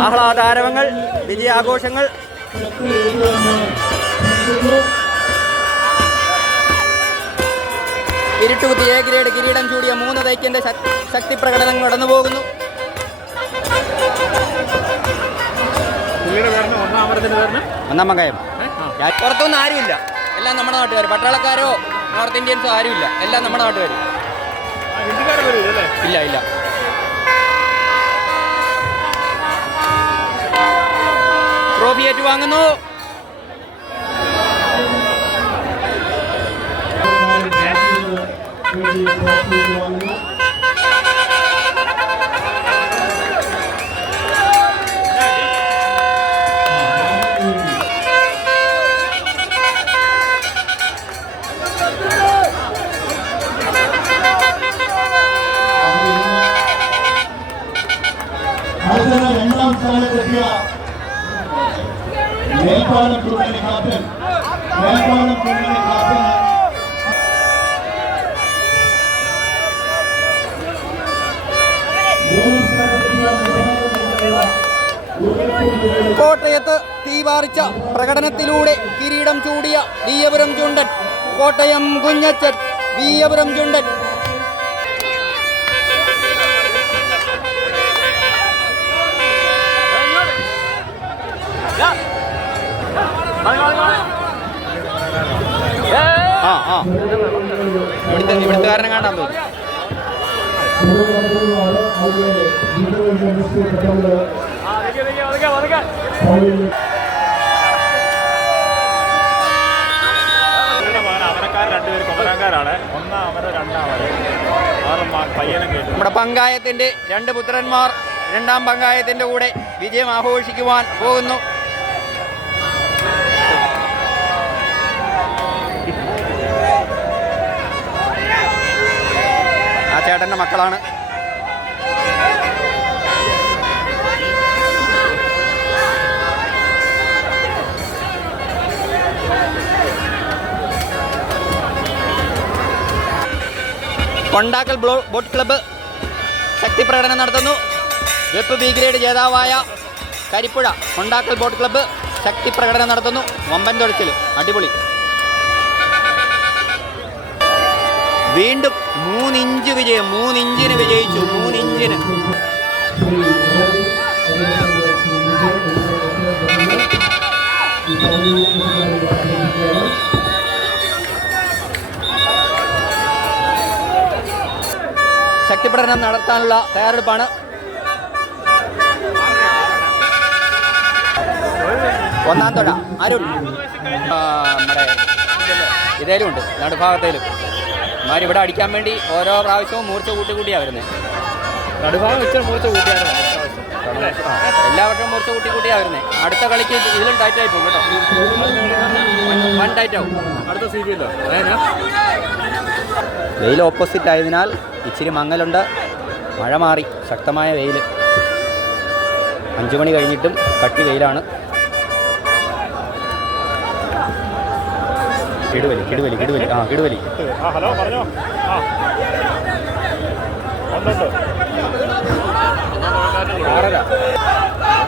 ആഹ്ലാദാരവങ്ങൾ, വിജയാഘോഷങ്ങൾ. ഇരുട്ടുകുത്തി A grade കിരീടം ചൂടിയ 3 ദൈത്യന്റെ ശക്തി പ്രകടനം കടന്നു പോകുന്നു. ഒന്നാം പങ്കായം. പുറത്തൊന്നും ആരുമില്ല, എല്ലാം നമ്മുടെ നാട്ടുകാർ. പട്ടാളക്കാരോ നോർത്ത് ഇന്ത്യൻസോ ആരുമില്ല, എല്ലാം നമ്മുടെ നാട്ടുകാർ. ഇല്ല ഇല്ല. ട്രോഫി ഏറ്റുവാങ്ങുന്നു. രണ്ടാം സ്ഥാനത്തെത്തിയ മേൽപ്പാലം ടൂർണമെന്റ് ക്യാപ്റ്റൻ കോട്ടയത്ത് തീവാറിച്ച പ്രകടനത്തിലൂടെ കിരീടം ചൂടിയ വീയപുരം ചുണ്ടൻ. കോട്ടയം കുഞ്ഞച്ചൻ, വീയപുരം ചുണ്ടൻ. ഇവിടുത്തെ കാരണം കാണാൻ തോന്നി. നമ്മുടെ പങ്കായത്തിന്റെ 2 പുത്രന്മാർ രണ്ടാം പങ്കായത്തിന്റെ കൂടെ വിജയം ആഘോഷിക്കുവാൻ പോകുന്നു. ആ ചേട്ടൻ്റെ മക്കളാണ്. കൊണ്ടാക്കൽ ബോട്ട് ക്ലബ്ബ് ശക്തി പ്രകടനം നടത്തുന്നു. വെപ്പ് ബി ഗ്രേഡ് ജേതാവായ കരിപ്പുഴ കൊണ്ടാക്കൽ ബോട്ട് ക്ലബ്ബ് ശക്തി പ്രകടനം നടത്തുന്നു. വമ്പൻ തുഴച്ചിൽ, അടിപൊളി. വീണ്ടും 3 ഇഞ്ച് വിജയം, 3 ഇഞ്ചിന് വിജയിച്ചു. 3 ഇഞ്ചിന്. ശക്തിപ്രകടനം നടത്താനുള്ള തയ്യാറെടുപ്പാണ്. ഒന്നാം തൊഴ അരുൺ നമ്മുടെ ഇതേലും ഉണ്ട്, നടുഭാഗത്തേലും. ഇവിടെ അടിക്കാൻ വേണ്ടി ഓരോ പ്രാവശ്യവും മൂർച്ച കൂട്ടിയാണ് വരുന്നത്. നടുഭാഗം വെച്ചാൽ മൂർച്ച കൂട്ടിയാണ് എല്ലാ വർഷവും മൂർച്ച കൂട്ടിയാണ് വരുന്നത്. അടുത്ത കളിക്ക് ഇതിലും ടൈറ്റായി പോകും കേട്ടോ. 1 ടൈറ്റാവും അടുത്ത സീരിയല്ലോ. വെയിൽ ഓപ്പോസിറ്റ് ആയതിനാൽ ഇച്ചിരി മങ്ങലുണ്ട്. മഴ മാറി, ശക്തമായ വെയിൽ. 5 മണി കഴിഞ്ഞിട്ടും കട്ടി വെയിലാണ്. കിടുവലി കിടുവലി കിടുവലി കിടുവലി. ഹലോ പറഞ്ഞോ. ആറര